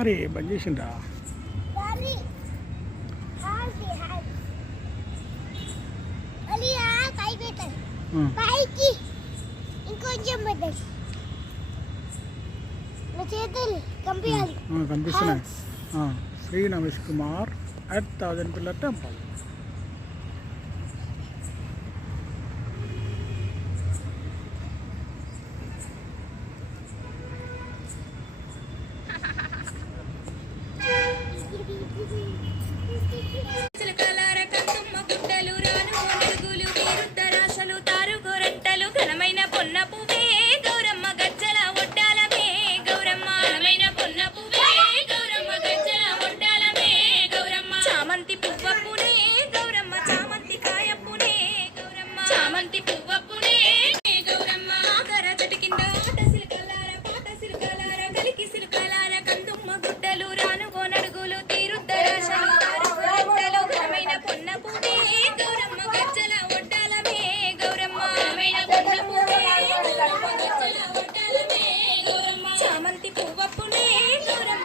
అరే బంద్ చేసిండ్రా. పైకి ఇంకొంచెం పెద్దది నా చేతులు కంపించాలి. కనిపిస్తున్నాయి. Shri Namesh Kumar at 1000 pillar temple.